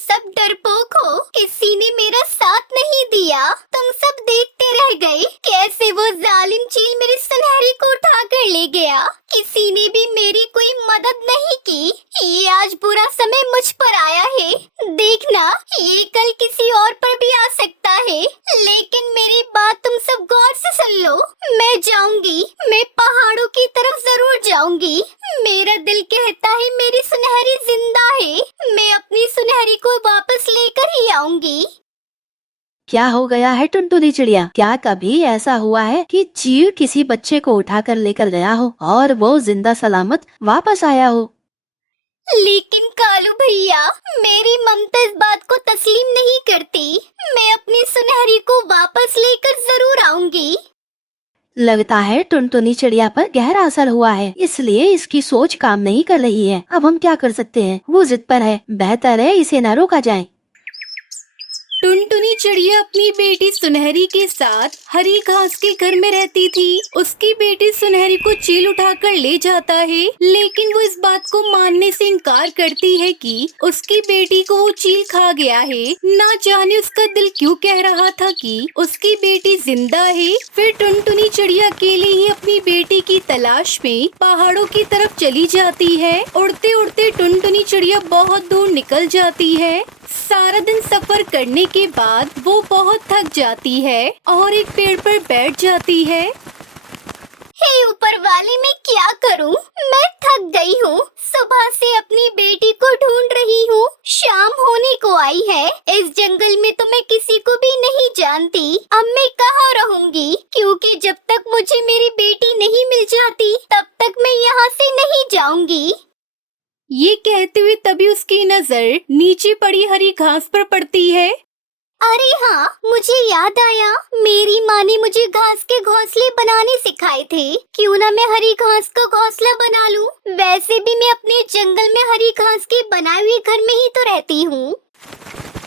सब डरपोक हो, किसी ने मेरा साथ नहीं दिया। तुम सब देखते रह गए कैसे वो जालिम चील मेरी सुनहरी को उठा कर ले गया। किसी ने भी मेरी कोई मदद नहीं की। ये आज बुरा समय मुझ पर आया है। देखना, ये कल किसी और पर भी आ सकता है। लेकिन मेरी बात तुम सब गौर से सुन लो। मैं जाऊंगी, मैं पहाड़ों की तरफ जरूर जाऊंगी। मेरा दिल कहता है मेरी सुनहरी जिंदा है। मैं अपनी सुनहरी को वापस लेकर ही आऊंगी। क्या हो गया है टुनटुनी चिड़िया? क्या कभी ऐसा हुआ है कि चील किसी बच्चे को उठाकर लेकर गया हो और वो जिंदा सलामत वापस आया हो? लेकिन कालू भैया, मेरी ममता इस बात को तस्लीम नहीं करती। मैं अपनी सुनहरी को वापस लेकर जरूर आऊंगी। लगता है टुनटुनी चिड़िया पर गहरा असर हुआ है, इसलिए इसकी सोच काम नहीं कर रही है। अब हम क्या कर सकते हैं? वो जिद पर है, बेहतर है इसे न रोका जाए। टुनटुनी चिड़िया अपनी बेटी सुनहरी के साथ हरी घास के घर में रहती थी। उसकी बेटी सुनहरी को चील उठाकर ले जाता है, लेकिन वो इस बात को मानने से इनकार करती है कि उसकी बेटी को वो चील खा गया है। ना जाने उसका दिल क्यों कह रहा था कि उसकी बेटी जिंदा है। फिर टुनटुनी चिड़िया अकेले ही अपनी बेटी की तलाश में पहाड़ों की तरफ चली जाती है। उड़ते उड़ते टुनटुनी चिड़िया बहुत दूर निकल जाती है। सारा दिन सफर करने के बाद वो बहुत थक जाती है और एक पेड़ पर बैठ जाती है। हे ऊपर वाले, मैं क्या करूं? मैं थक गई हूँ। सुबह से अपनी बेटी को ढूंढ रही हूँ, शाम होने को आई है। इस जंगल में तो मैं किसी को भी नहीं जानती। अब मैं कहाँ रहूंगी? क्योंकि जब तक मुझे मेरी बेटी नहीं मिल जाती तब तक मैं यहाँ से नहीं जाऊंगी। ये कहते हुए तभी उसकी नजर नीचे पड़ी हरी घास पर पड़ती है। अरे हाँ, मुझे याद आया, मेरी माँ ने मुझे घास के घोंसले बनाने सिखाए थे। क्यों ना मैं हरी घास का घोंसला बना लूं? वैसे भी मैं अपने जंगल में हरी घास के बनाए हुए घर में ही तो रहती हूँ।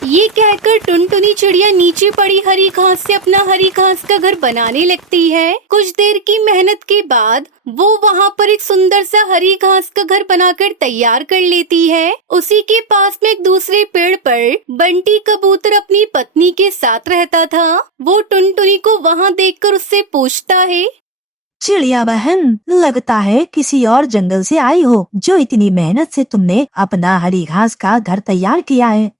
ये कहकर टुनटुनी चिड़िया नीचे पड़ी हरी घास से अपना हरी घास का घर बनाने लगती है। कुछ देर की मेहनत के बाद वो वहाँ पर एक सुंदर सा हरी घास का घर बनाकर तैयार कर लेती है। उसी के पास में एक दूसरे पेड़ पर बंटी कबूतर अपनी पत्नी के साथ रहता था। वो टुनटुनी को वहाँ देखकर उससे पूछता है, चिड़िया बहन, लगता है किसी और जंगल से आई हो, जो इतनी मेहनत से तुमने अपना हरी घास का घर तैयार किया है।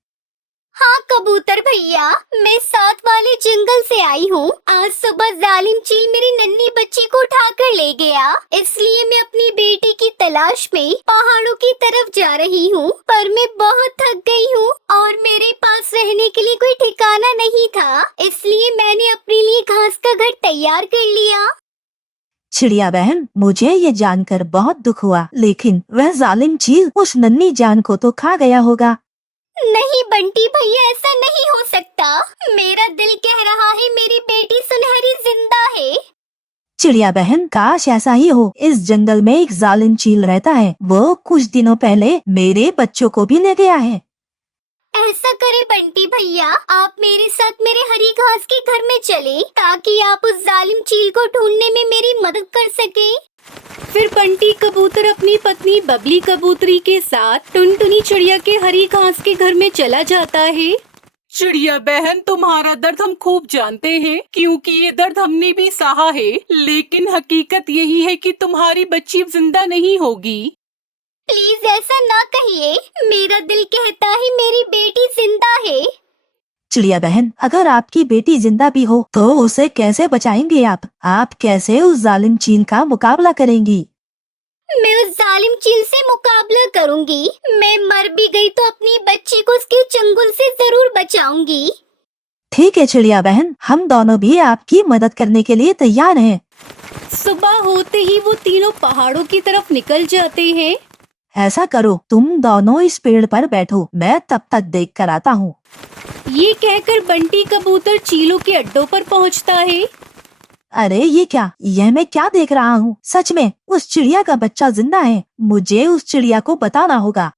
हाँ कबूतर भैया, मैं साथ वाले जंगल से आई हूँ। आज सुबह जालिम चील मेरी नन्ही बच्ची को उठाकर ले गया, इसलिए मैं अपनी बेटी की तलाश में पहाड़ों की तरफ जा रही हूँ। पर मैं बहुत थक गई हूँ और मेरे पास रहने के लिए कोई ठिकाना नहीं था, इसलिए मैंने अपने लिए घास का घर तैयार कर लिया। चिड़िया बहन, मुझे ये जानकर बहुत दुख हुआ, लेकिन वह जालिम चील उस नन्ही जान को तो खा गया होगा। नहीं बंटी भैया, ऐसा नहीं हो सकता। मेरा दिल कह रहा है मेरी बेटी सुनहरी जिंदा है। चिड़िया बहन, काश ऐसा ही हो। इस जंगल में एक जालिम चील रहता है, वो कुछ दिनों पहले मेरे बच्चों को भी ले गया है। ऐसा करे बंटी भैया, आप मेरे साथ मेरे हरी घास के घर में चले, ताकि आप उस जालिम चील को ढूंढने में मेरी मदद कर सके। फिर बंटी कबूतर अपनी पत्नी बबली कबूतरी के साथ टुनटुनी चिड़िया के हरी घास के घर में चला जाता है। चिड़िया बहन, तुम्हारा दर्द हम खूब जानते हैं, क्योंकि ये दर्द हमने भी सहा है। लेकिन हकीकत यही है कि तुम्हारी बच्ची अब जिंदा नहीं होगी। प्लीज ऐसा ना कहिए, मेरा दिल कहता है मेरी बेटी जिंदा है। चिड़िया बहन, अगर आपकी बेटी जिंदा भी हो तो उसे कैसे बचाएंगे आप? आप कैसे उस जालिम चील का मुकाबला करेंगी? मैं उस जालिम चील से मुकाबला करूंगी। मैं मर भी गई तो अपनी बच्ची को उसके चंगुल से जरूर बचाऊंगी। ठीक है चिड़िया बहन, हम दोनों भी आपकी मदद करने के लिए तैयार हैं। सुबह होते ही वो तीनों पहाड़ों की तरफ निकल जाते हैं। ऐसा करो, तुम दोनों इस पेड़ पर बैठो, मैं तब तक देख कर आता हूँ। ये कहकर बंटी कबूतर चीलों के अड्डों पर पहुँचता है। अरे ये क्या, यह मैं क्या देख रहा हूँ? सच में उस चिड़िया का बच्चा जिंदा है। मुझे उस चिड़िया को बताना होगा।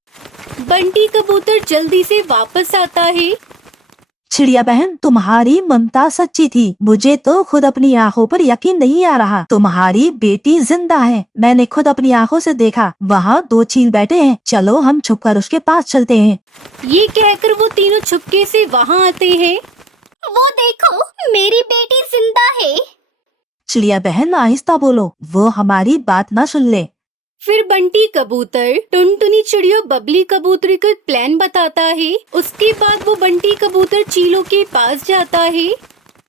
बंटी कबूतर जल्दी से वापस आता है। चिड़िया बहन, तुम्हारी ममता सच्ची थी। मुझे तो खुद अपनी आंखों पर यकीन नहीं आ रहा। तुम्हारी बेटी जिंदा है। मैंने खुद अपनी आंखों से देखा। वहाँ 2 चील बैठे हैं। चलो हम छुपकर उसके पास चलते हैं। ये कहकर वो तीनों चुपके से वहाँ आते हैं। वो देखो, मेरी बेटी जिंदा है। चिड़िया बहन आहिस्ता बोलो, वो हमारी बात ना सुन ले। फिर बंटी कबूतर टुनटुनी चिड़िया बबली कबूतर को एक प्लान बताता है। उसके बाद वो बंटी कबूतर चीलों के पास जाता है।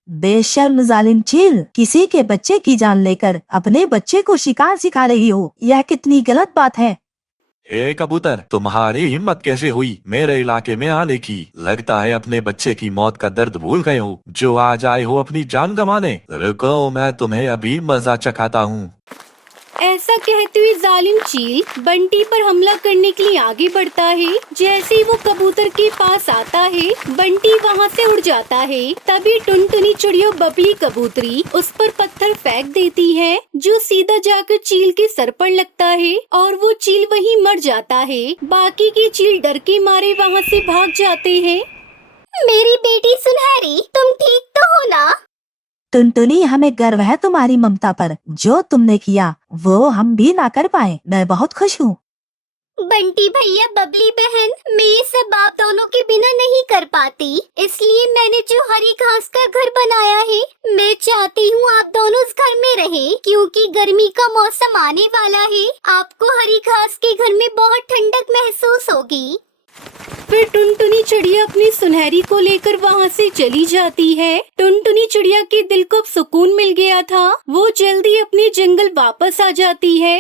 बेशर्म जालिम चील, किसी के बच्चे की जान लेकर अपने बच्चे को शिकार सिखा रही हो। यह कितनी गलत बात है। हे कबूतर, तुम्हारी हिम्मत कैसे हुई मेरे इलाके में आने की? लगता है अपने बच्चे की मौत का दर्द भूल गए हो, जो आज आए हो अपनी जान गंवाने। रुको, मैं तुम्हें अभी मजा चखाता हूँ। ऐसा कहते हुए जालिम चील बंटी पर हमला करने के लिए आगे बढ़ता है। जैसे ही वो कबूतर के पास आता है, बंटी वहाँ से उड़ जाता है। तभी टुनटुनी चिड़िया बबली कबूतरी उस पर पत्थर फेंक देती है, जो सीधा जाकर चील के सर पर लगता है और वो चील वहीं मर जाता है। बाकी के चील डर के मारे वहाँ से भाग जाते हैं। मेरी बेटी सुनहरी, तुम ठीक तो हो ना? टुनटुनी, हमें गर्व है तुम्हारी ममता पर। जो तुमने किया वो हम भी ना कर पाए। मैं बहुत खुश हूँ। बंटी भैया, बबली बहन, मैं ये सब आप दोनों के बिना नहीं कर पाती। इसलिए मैंने जो हरी घास का घर बनाया है, मैं चाहती हूँ आप दोनों उस घर में रहें, क्योंकि गर्मी का मौसम आने वाला है। आपको हरी घास के घर में बहुत ठंडक महसूस होगी। फिर टुनटुनी चिड़िया अपनी सुनहरी को लेकर वहाँ से चली जाती है। टुनटुनी चिड़िया के दिल को अब सुकून मिल गया था। वो जल्दी अपने जंगल वापस आ जाती है।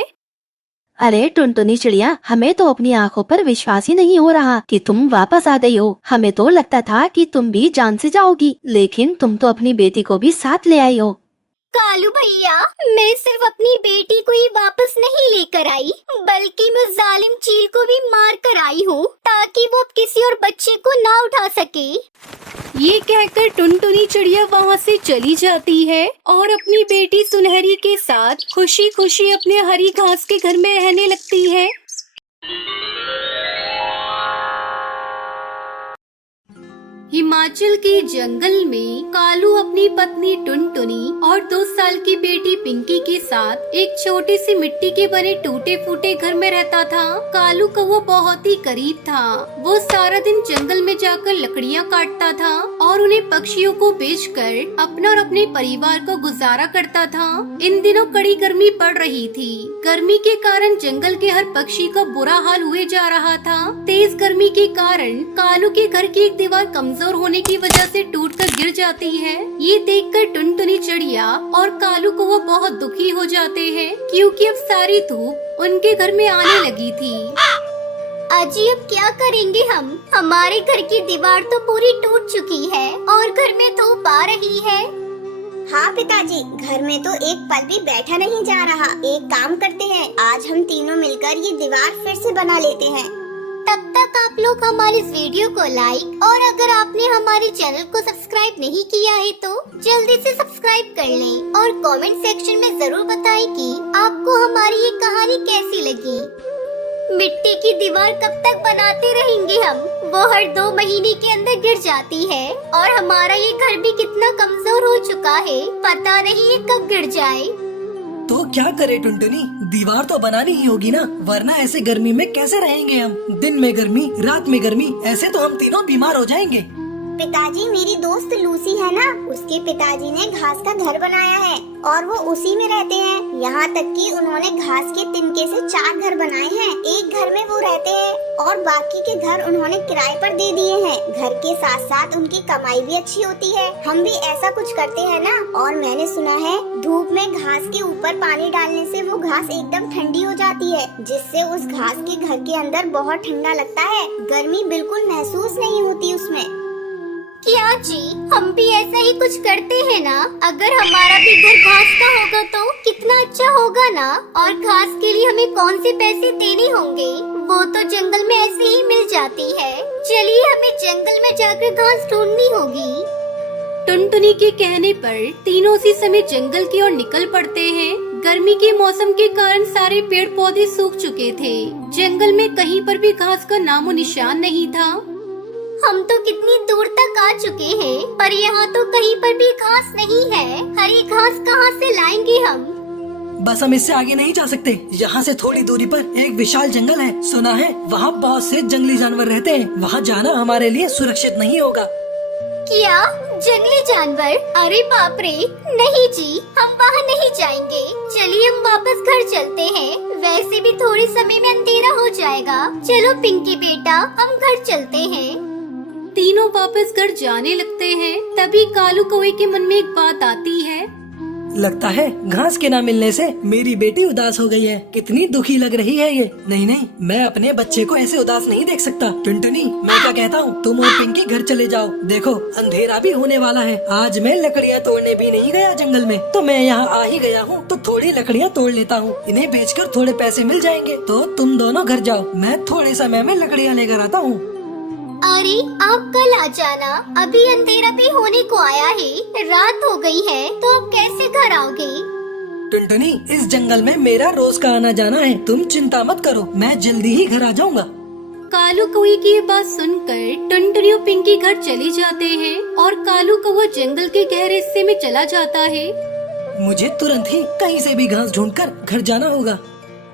अरे टुनटुनी चिड़िया, हमें तो अपनी आंखों पर विश्वास ही नहीं हो रहा कि तुम वापस आ गई हो। हमें तो लगता था कि तुम भी जान से जाओगी, लेकिन तुम तो अपनी बेटी को भी साथ ले आई हो। कालू भैया, मैं सिर्फ अपनी बेटी को ही वापस नहीं लेकर आई, बल्कि मैं जालिम चील को भी मार कर आई हूँ, ताकि वो अब किसी और बच्चे को ना उठा सके। ये कहकर टुनटुनी चिड़िया वहाँ से चली जाती है और अपनी बेटी सुनहरी के साथ खुशी खुशी अपने हरी घास के घर में रहने लगती है। हिमाचल के जंगल में कालू अपनी पत्नी टुनटुनी और 2 साल की बेटी पिंकी के साथ एक छोटे से मिट्टी के बने टूटे फूटे घर में रहता था। कालू का वो बहुत ही करीब था। वो सारा दिन जंगल में जाकर लकड़ियाँ काटता था और उन्हें पक्षियों को बेचकर अपना और अपने परिवार को गुजारा करता था। इन दिनों कड़ी गर्मी पड़ रही थी। गर्मी के कारण जंगल के हर पक्षी का बुरा हाल हुए जा रहा था। तेज गर्मी के कारण कालू के घर की एक दीवार कमजोर होने की वजह से टूटकर गिर जाती है। ये देखकर टुनटुनी चिड़िया और कालू को वो बहुत दुखी हो जाते हैं, क्योंकि अब सारी धूप उनके घर में आने लगी थी। अजी, अब क्या करेंगे हम? हमारे घर की दीवार तो पूरी टूट चुकी है और घर में धूप आ रही है। हाँ पिताजी, घर में तो एक पल भी बैठा नहीं जा रहा। एक काम करते हैं, आज हम तीनों मिलकर ये दीवार फिर से बना लेते हैं। तब तक आप लोग हमारे इस वीडियो को लाइक और अगर आपने हमारे चैनल को सब्सक्राइब नहीं किया है तो जल्दी से सब्सक्राइब कर लें और कमेंट सेक्शन में जरूर बताएं कि आपको हमारी ये कहानी कैसी लगी। मिट्टी की दीवार कब तक बनाते रहेंगे हम? वो हर 2 महीने के अंदर गिर जाती है और हमारा ये घर भी कितना कमजोर हो चुका है, पता नहीं ये कब गिर जाए। तो क्या करे टुनटुनी, दीवार तो बनानी ही होगी ना, वरना ऐसे गर्मी में कैसे रहेंगे हम? दिन में गर्मी, रात में गर्मी, ऐसे तो हम तीनों बीमार हो जाएंगे। पिताजी, मेरी दोस्त लूसी है ना, उसके पिताजी ने घास का घर बनाया है और वो उसी में रहते हैं। यहाँ तक कि उन्होंने घास के तिनके से 4 घर बनाए हैं। एक घर में वो रहते हैं और बाकी के घर उन्होंने किराए पर दे दिए हैं। घर के साथ साथ उनकी कमाई भी अच्छी होती है। हम भी ऐसा कुछ करते हैं ना। और मैंने सुना है धूप में घास के ऊपर पानी डालने से वो घास एकदम ठंडी हो जाती है, जिससे उस घास के घर के अंदर बहुत ठंडा लगता है। गर्मी बिल्कुल महसूस नहीं होती उसमें। क्या जी, हम भी ऐसा ही कुछ करते हैं ना। अगर हमारा भी घर घास का होगा तो कितना अच्छा होगा ना। और घास के लिए हमें कौन से पैसे देने होंगे? वो तो जंगल में ऐसे ही मिल जाती है। चलिए, हमें जंगल में जाकर घास ढूंढनी होगी। टुनटुनी के कहने पर तीनों उसी समय जंगल की ओर निकल पड़ते हैं। गर्मी के मौसम के कारण सारे पेड़ पौधे सूख चुके थे। जंगल में कहीं पर भी घास का नामो निशान नहीं था। हम तो कितनी दूर तक आ चुके हैं, पर यहाँ तो कहीं पर भी घास नहीं है। हरी घास कहाँ से लाएंगे हम? बस हम इससे आगे नहीं जा सकते। यहाँ से थोड़ी दूरी पर एक विशाल जंगल है, सुना है वहाँ बहुत से जंगली जानवर रहते हैं। वहाँ जाना हमारे लिए सुरक्षित नहीं होगा। क्या जंगली जानवर? अरे बाप रे, नहीं जी, हम वहाँ नहीं जाएंगे। चलिए हम वापस घर चलते हैं, वैसे भी थोड़ी समय में अंधेरा हो जाएगा। चलो पिंकी बेटा, हम घर चलते हैं। तीनों वापस घर जाने लगते हैं। तभी कालू कौवे के मन में एक बात आती है। लगता है घास के ना मिलने से मेरी बेटी उदास हो गई है। कितनी दुखी लग रही है ये। नहीं, मैं अपने बच्चे को ऐसे उदास नहीं देख सकता। टुनटुनी, मैं क्या कहता हूँ, तुम और पिंकी घर चले जाओ। देखो अंधेरा भी होने वाला है। आज मैं लकड़ियाँ तोड़ने भी नहीं गया जंगल में, तो मैं यहाँ आ ही गया हूँ, तो थोड़ी लकड़ियाँ तोड़ लेता हूँ। इन्हें बेचकर थोड़े पैसे मिल जाएंगे। तो तुम दोनों घर जाओ, मैं थोड़े समय में लकड़ियाँ लेकर आता हूँ। अरे आप कल आ जाना, अभी अंधेरा भी होने को आया है, रात हो गई है, तो आप कैसे घर आओगे? टुनटुनी, इस जंगल में मेरा रोज का आना जाना है, तुम चिंता मत करो, मैं जल्दी ही घर आ जाऊंगा। कालू कौवे की ये बात सुनकर टुनटुनी और पिंकी घर चले जाते हैं और कालू कौवा जंगल के गहरे हिस्से में चला जाता है। मुझे तुरंत ही कहीं से भी घास ढूंढकर घर जाना होगा।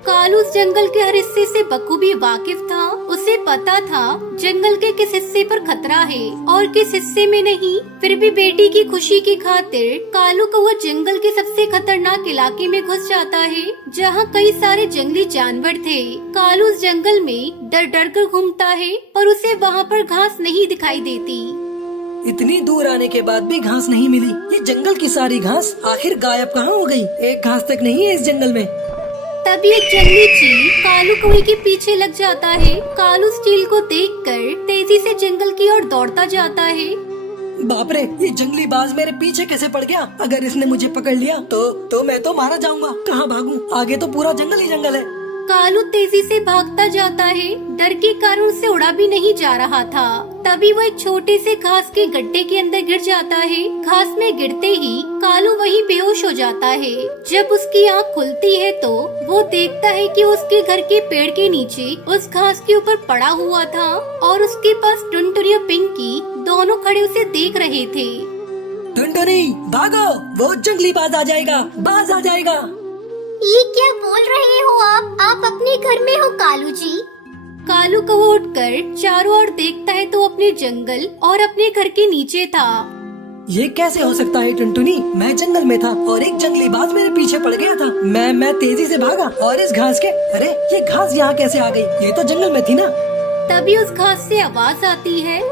कालू उस जंगल के हर हिस्से से बखूबी वाकिफ था। उसे पता था जंगल के किस हिस्से पर खतरा है और किस हिस्से में नहीं। फिर भी बेटी की खुशी की खातिर कालू कौवा जंगल के सबसे खतरनाक इलाके में घुस जाता है, जहाँ कई सारे जंगली जानवर थे। कालू उस जंगल में डर डर कर घूमता है, पर उसे वहाँ पर घास नहीं दिखाई देती। इतनी दूर आने के बाद भी घास नहीं मिली। ये जंगल की सारी घास आखिर गायब कहाँ हो गई? एक घास तक नहीं है इस जंगल में। तभी एक जंगली चील कालू कौवे के पीछे लग जाता है। कालू उस चील को देखकर तेजी से जंगल की ओर दौड़ता जाता है। बाप रे, ये जंगली बाज मेरे पीछे कैसे पड़ गया? अगर इसने मुझे पकड़ लिया तो मैं तो मारा जाऊंगा। कहाँ भागूं? आगे तो पूरा जंगल ही जंगल है। कालू तेजी से भागता जाता है। डर के कारण उससे उड़ा भी नहीं जा रहा था। तभी वो एक छोटे से घास के गड्ढे के अंदर गिर जाता है। घास में गिरते ही कालू वहीं बेहोश हो जाता है। जब उसकी आँख खुलती है तो वो देखता है कि उसके घर के पेड़ के नीचे उस घास के ऊपर पड़ा हुआ था और उसके पास टुनटुनी और पिंकी दोनों खड़े उसे देख रहे थे। टुनटुनी भागो, वो जंगली बाज आ जाएगा, बाज आ जाएगा। ये क्या बोल रहे हो आप अपने घर में हो कालू जी? कालू कौवा उठकर चारों ओर देखता है तो अपने जंगल और अपने घर के नीचे था। ये कैसे हो सकता है टुनटुनी? मैं जंगल में था और एक जंगली बाज मेरे पीछे पड़ गया था। मैं तेजी से भागा और इस घास के, अरे ये घास यहाँ कैसे आ गई? ये तो जंगल में थी ना। तभी उस घास से आवाज आती है।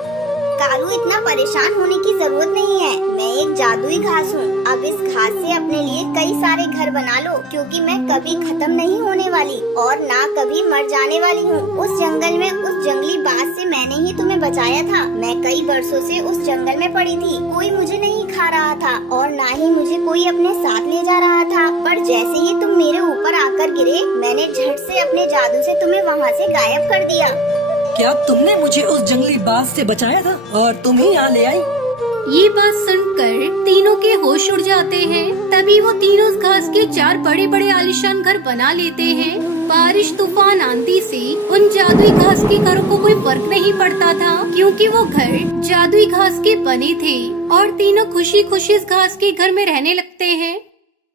कालू, इतना परेशान होने की जरूरत नहीं है, मैं एक जादुई घास हूँ। अब इस घास से अपने लिए कई सारे घर बना लो, क्योंकि मैं कभी खत्म नहीं होने वाली और ना कभी मर जाने वाली हूँ। उस जंगल में उस जंगली बाज से मैंने ही तुम्हें बचाया था। मैं कई वर्षों से उस जंगल में पड़ी थी, कोई मुझे नहीं खा रहा था और ना ही मुझे कोई अपने साथ ले जा रहा था। पर जैसे ही तुम मेरे ऊपर आकर गिरे, मैंने झट से अपने जादू से तुम्हें वहाँ से गायब कर दिया। क्या तुमने मुझे उस जंगली बाज से बचाया था और तुम ही यहाँ ले आई? ये बात सुनकर तीनों के होश उड़ जाते हैं। तभी वो तीनों उस घास के 4 बड़े बड़े आलीशान घर बना लेते हैं। बारिश, तूफान, आंधी से उन जादुई घास के घरों को कोई फर्क नहीं पड़ता था, क्योंकि वो घर जादुई घास के बने थे और तीनों खुशी खुशी इस घास के घर में रहने लगते हैं।